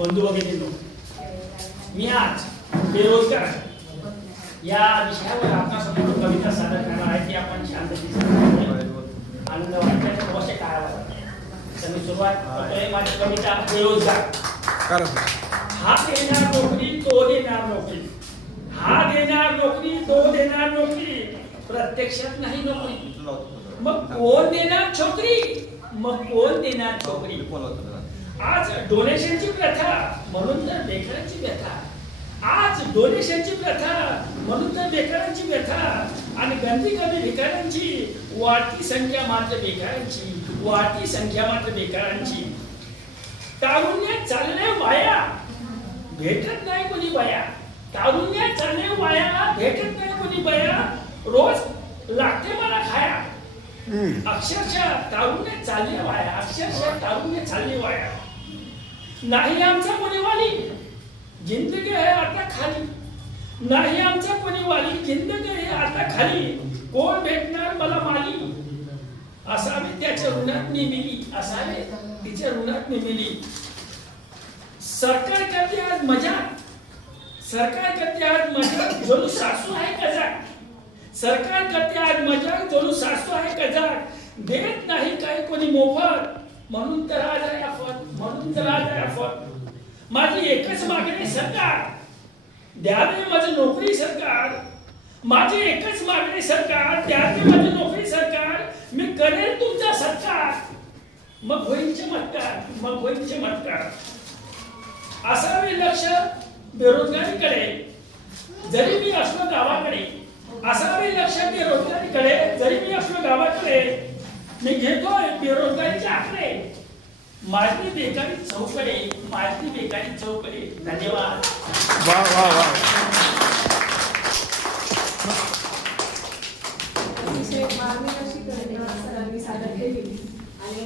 बंधू भगिनींनो, मी आज बेरोजगार या विषयावर आपणासमोर कविता सादर करणार आहे की आपण शांततेने आनंद वाटण्याच्या अवश्य काळावर. तर मी सुरुवात करतोय माझी कविता बेरोजगार. हा देणार नोकरी तो देणार नोकरी, हा देणार नोकरी तो देणार नोकरी, प्रत्यक्षात नाही नोकरी. मग कोण देणार छोकरी, मग कोण देणार छोकरी. आज डोनेशनची प्रथा म्हणून तर बेकारांची व्यथा, आज डोनेशनची प्रथा म्हणून तर बेकारांची व्यथा, आणि गंदी कमी भिकाऱ्यांची वाढती संख्या मात्र बेकारांची, वाढती संख्या मात्र बेकारांची. तारुण्यात चालले वाया भेटत नाही कोणी बया, तारुण्यात चालले वाया भेटत नाही कोणी बया, रोज लागते मला खाया. अक्षरशः तारुण्य चालले वाया, अक्षरशः तारुण्य चालले वाया. नाही आमचा कोणी वाली जिंदगी आहे आता खाली, नाही आमचा कोणी वाली जिंदगी आहे आता खाली, कोण भेटणार मला माली. असावे त्याच्या ऋणात निमिली, असावे तिच्या ऋणात निमिली. सरकार करते आज मजा, सरकार करते आज मजा, जणू सासू आहे कजाक. सरकार करते आज मजा, जणू सासू आहे कजाक. देत नाही काही कोणी मोफत, म्हणून तर आज आहे आफत, म्हणून तर आज आहे आफत. माझी एकच मागणी सरकार द्यावे माझी नोकरी सरकार, माझी एकच मागणी सरकार द्यावे माझी नोकरी सरकार. मी करेन तुमचा सत्कार, मग होईल चमत्कार, मग होईल चमत्कार. असावे लक्ष बेरोजगारीकडे जरी मी असलो गावाकडे, असावे लक्ष बेरोजगारीकडे जरी मी असलो गावाकडे. मी घेतोय बेरोजगारीचे आकडे, माझी बेकारी चौकडे, माझी बेकारी चौकडे. धन्यवाद. वाह वाह वाह. अतिशय मागणी अशी करणे सरांनी सादर केली आणि